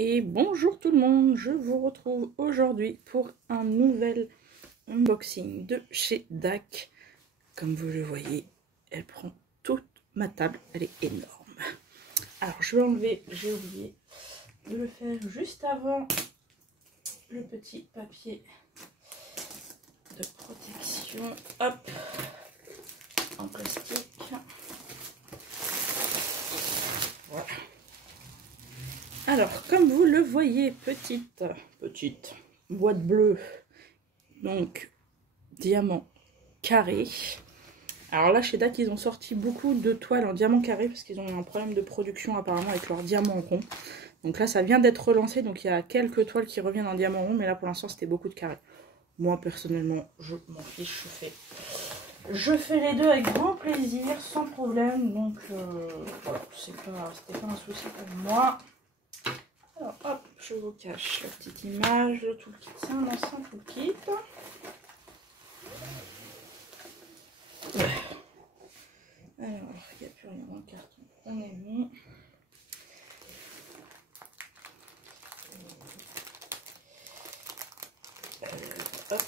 Et bonjour tout le monde, je vous retrouve aujourd'hui pour un nouvel unboxing de chez DAC. Comme vous le voyez, elle prend toute ma table, elle est énorme. Alors je vais enlever, j'ai oublié de le faire juste avant, le petit papier de protection, hop, en plastique. Voilà. Alors, comme vous le voyez, petite boîte bleue, donc diamant carré. Alors là, chez DAC, ils ont sorti beaucoup de toiles en diamant carré parce qu'ils ont eu un problème de production apparemment avec leur diamant rond. Donc là, ça vient d'être relancé, donc il y a quelques toiles qui reviennent en diamant rond, mais là, pour l'instant, c'était beaucoup de carré. Moi, personnellement, je m'en fiche, je fais les deux avec grand plaisir, sans problème, donc voilà, c'était pas un souci pour moi. Alors hop, je vous cache la petite image de tout le kit, c'est un ancien tout le kit. Ouais. Alors, il n'y a plus rien dans le carton, on est bon. Hop.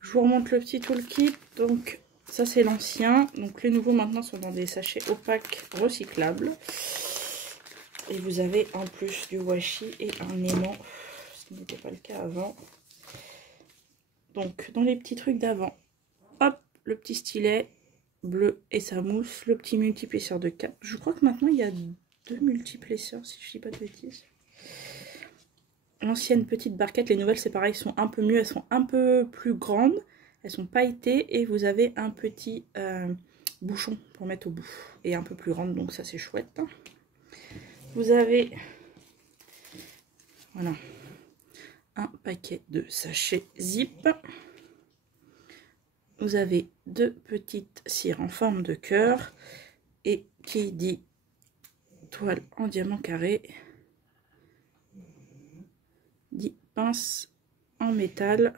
Je vous remonte le petit toolkit, donc ça c'est l'ancien, donc les nouveaux maintenant sont dans des sachets opaques recyclables. Et vous avez en plus du washi et un aimant, ce qui n'était pas le cas avant. Donc dans les petits trucs d'avant, hop, le petit stylet bleu et sa mousse, le petit multiplesseur de cap. Je crois que maintenant il y a 2 multiplesseurs si je dis pas de bêtises. L'ancienne petite barquette, les nouvelles c'est pareil, sont un peu mieux, elles sont un peu plus grandes, elles sont pailletées et vous avez un petit bouchon pour mettre au bout et un peu plus grande, donc ça c'est chouette. Vous avez, voilà, un paquet de sachets zip. Vous avez deux petites cires en forme de cœur. Et qui dit toile en diamant carré, dit pince en métal.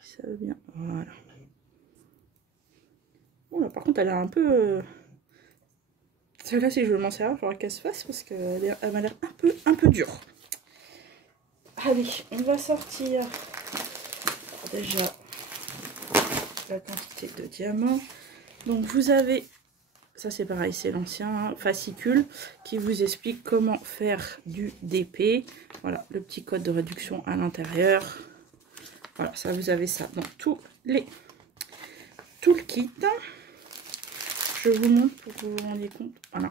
Ça veut bien, voilà. Bon, là, par contre, elle a un peu... Celle-là, si je veux m'en servir, il faudra qu'elle se fasse parce qu'elle m'a l'air un peu dure. Allez, on va sortir déjà la quantité de diamants. Donc vous avez, ça c'est pareil, c'est l'ancien fascicule qui vous explique comment faire du DP. Voilà, le petit code de réduction à l'intérieur. Voilà, ça vous avez ça dans tout le kit. Je vous montre pour que vous vous rendiez compte. Voilà.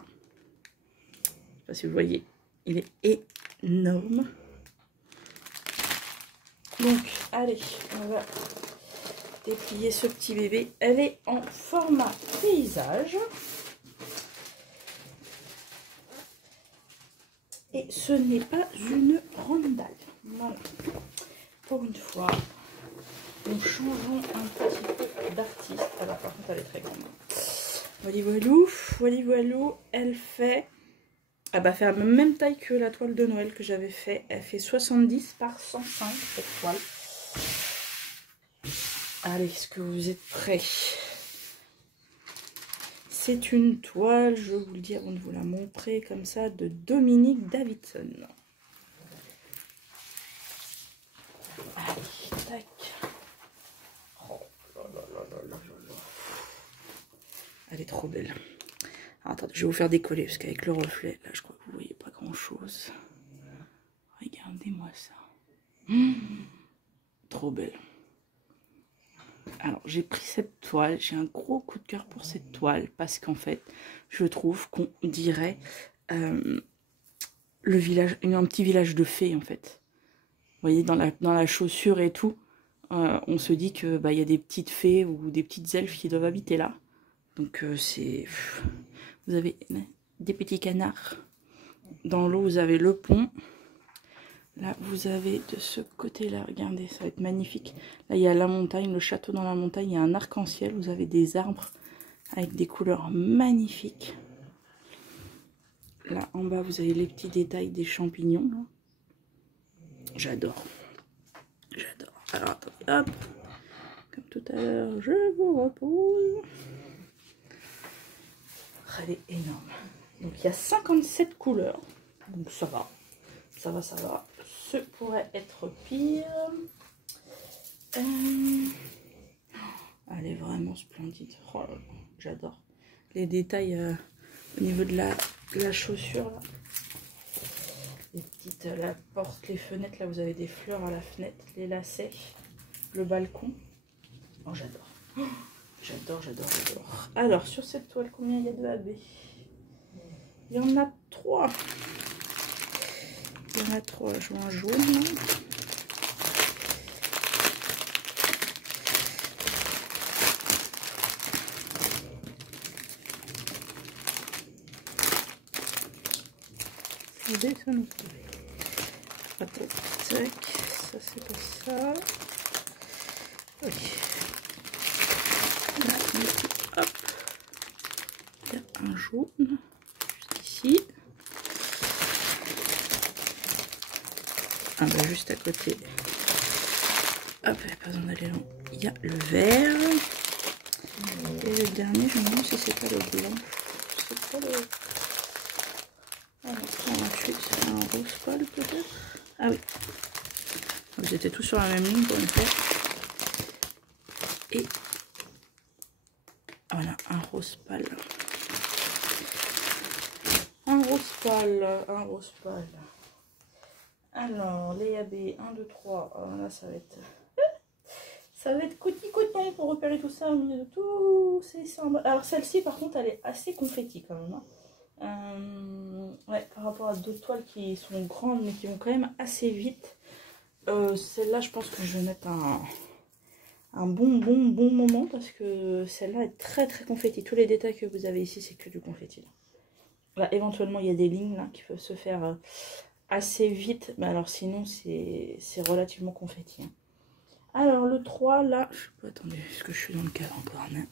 Je sais pas si vous voyez, il est énorme. Donc, allez, on va déplier ce petit bébé. Elle est en format paysage. Et ce n'est pas une rondelle. Voilà. Pour une fois, nous changeons un petit peu d'artiste. Ah bah, par contre, elle est très grande. Voilou, elle fait... Elle va faire la même taille que la toile de Noël que j'avais fait. Elle fait 70 par 105 cette toile. Allez, est-ce que vous êtes prêts? C'est une toile, je vous le dis avant de vous la montrer, comme ça, de Dominique Davidson. Allez, tac. Oh là là là là là là. Elle est trop belle. Alors, attendez, je vais vous faire décoller parce qu'avec le reflet, là, je crois que vous voyez pas grand-chose. Regardez-moi ça. Trop belle. Alors, j'ai pris cette toile. J'ai un gros coup de cœur pour cette toile parce qu'en fait, je trouve qu'on dirait le village, un petit village de fées en fait. Vous voyez, dans la chaussure et tout, on se dit que y a des petites fées ou des petites elfes qui doivent habiter là. Donc, c'est... Vous avez des petits canards. Dans l'eau, vous avez le pont. Là, vous avez de ce côté-là, regardez, ça va être magnifique. Là, il y a la montagne, le château dans la montagne, il y a un arc-en-ciel. Vous avez des arbres avec des couleurs magnifiques. Là, en bas, vous avez les petits détails des champignons. J'adore. J'adore. Alors, attendez, hop. Comme tout à l'heure, je vous repose. Elle est énorme. Donc il y a 57 couleurs. Donc ça va. Ça va, ça va. Ce pourrait être pire. Elle est vraiment splendide. Oh là là, j'adore. Les détails au niveau de la chaussure. Là. Les petites, la porte, les fenêtres. Là, vous avez des fleurs à la fenêtre. Les lacets. Le balcon. Oh, j'adore. Oh, j'adore, j'adore, j'adore. Alors, sur cette toile, combien il y a de AB? Il y en a 3. Il y en a 3. Je vois un jaune. Regardez ça non plus. Attends, tac. Ça, c'est pas ça. Oui. Là, hop. Il y a un jaune. Juste ici. Ah bah juste à côté. Hop, il n'y a pas besoin d'aller loin. Il y a le vert. Et le dernier, je me demande si c'est pas le blanc. C'est pas le... Ah non, c'est un rose pâle peut-être. Ah oui. Vous étiez tous sur la même ligne pour une fois. Et voilà, un rose pâle. Un rose pâle, un rose pâle. Alors, les AB, 1, 2, 3. Là, ça va être... Ça va être coton pour repérer tout ça au milieu de tous ces symboles. Alors celle-ci par contre elle est assez confetti quand même. Hein. Ouais, par rapport à d'autres toiles qui sont grandes mais qui vont quand même assez vite. Celle-là je pense que je vais mettre un bon moment parce que celle-là est très confetti. Tous les détails que vous avez ici c'est que du confetti. Là, éventuellement il y a des lignes là qui peuvent se faire assez vite. Mais alors sinon c'est relativement confetti. Hein. Alors, le 3, là, je sais pas, attendez, est-ce que je suis dans le cadre encore hein.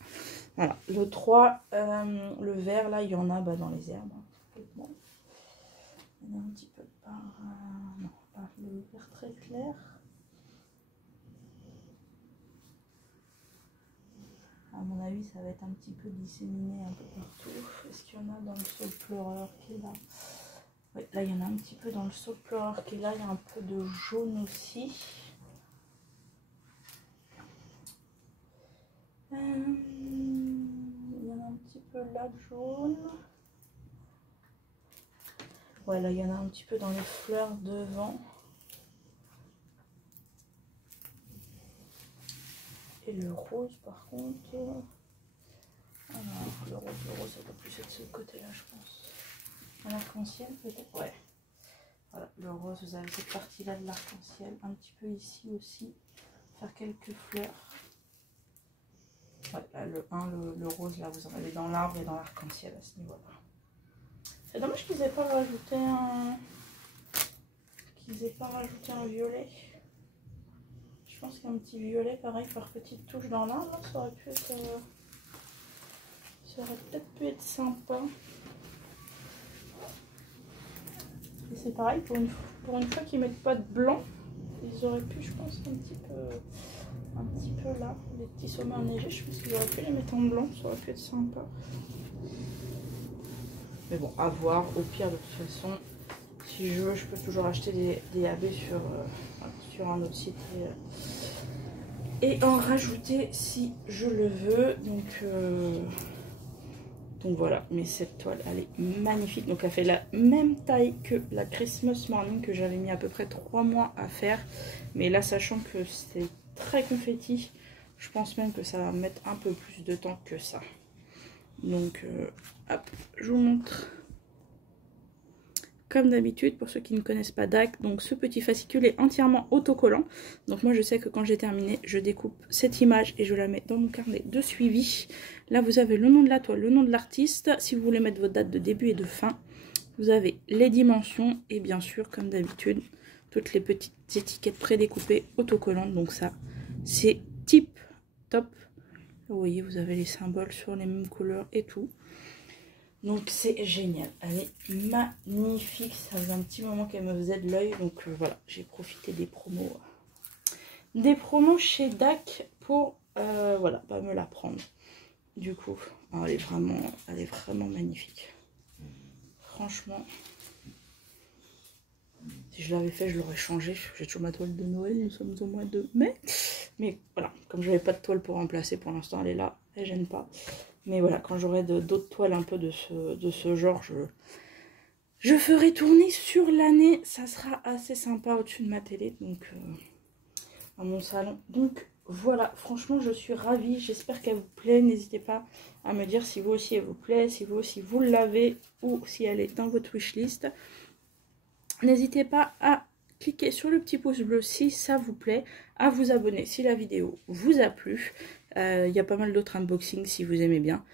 Voilà, le 3, le vert, là, il y en a dans les herbes. Bon. Il y en a un petit peu par... non, pas le vert très clair. À mon avis, ça va être un petit peu disséminé un peu partout. Est-ce qu'il y en a dans le sol pleureur qui est là? Oui, là, il y en a un petit peu dans le sol pleureur qui est là. Il y a un peu de jaune aussi. Il y en a un petit peu là de jaune. Ouais, là il y en a un petit peu dans les fleurs devant. Et le rose par contre. Alors, le rose ça doit plus être de ce côté-là, je pense. Un arc-en-ciel peut-être. Ouais. Voilà, le rose, vous avez cette partie-là de l'arc-en-ciel. Un petit peu ici aussi. Faire quelques fleurs. Ouais, là, le rose, là, vous en avez dans l'arbre et dans l'arc-en-ciel à ce niveau-là. C'est dommage qu'ils aient pas rajouté un violet. Je pense qu'un petit violet, pareil, par petite touche dans l'arbre, ça aurait pu être... ça aurait peut-être pu être sympa. Et c'est pareil, pour une fois qu'ils mettent pas de blanc, ils auraient pu, je pense, un petit peu là, les petits sommets enneigés, je pense qu'ils auraient pu les mettre en blanc, ça aurait pu être sympa. Mais bon, à voir, au pire de toute façon, si je veux, je peux toujours acheter des AB sur un autre site et en rajouter si je le veux. Donc voilà, mais cette toile, elle est magnifique. Donc elle fait la même taille que la Christmas Morning que j'avais mis à peu près 3 mois à faire. Mais là, sachant que c'est très confetti, je pense même que ça va mettre un peu plus de temps que ça. Donc, hop, je vous montre. Comme d'habitude, pour ceux qui ne connaissent pas DAC, donc ce petit fascicule est entièrement autocollant. Donc moi je sais que quand j'ai terminé, je découpe cette image et je la mets dans mon carnet de suivi. Là vous avez le nom de la toile, le nom de l'artiste. Si vous voulez mettre votre date de début et de fin, vous avez les dimensions et bien sûr, comme d'habitude, toutes les petites étiquettes prédécoupées autocollantes. Donc ça, c'est tip top. Vous voyez, vous avez les symboles sur les mêmes couleurs et tout. Donc c'est génial, elle est magnifique, ça faisait un petit moment qu'elle me faisait de l'œil, donc voilà, j'ai profité des promos chez DAC pour voilà, pas me la prendre. Du coup, elle est vraiment magnifique. Franchement, si je l'avais fait, je l'aurais changé. J'ai toujours ma toile de Noël, nous sommes au mois de mai. Mais voilà, comme je n'avais pas de toile pour remplacer, pour l'instant elle est là, elle gêne pas. Mais voilà, quand j'aurai d'autres toiles un peu de ce genre, je ferai tourner sur l'année. Ça sera assez sympa au-dessus de ma télé, donc dans mon salon. Donc voilà, franchement je suis ravie, j'espère qu'elle vous plaît. N'hésitez pas à me dire si vous aussi elle vous plaît, si vous aussi vous l'avez ou si elle est dans votre wishlist. N'hésitez pas à cliquer sur le petit pouce bleu si ça vous plaît, à vous abonner si la vidéo vous a plu. Il y a pas mal d'autres unboxings si vous aimez bien.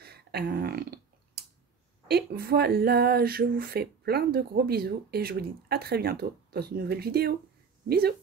Et voilà, je vous fais plein de gros bisous et je vous dis à très bientôt dans une nouvelle vidéo. Bisous!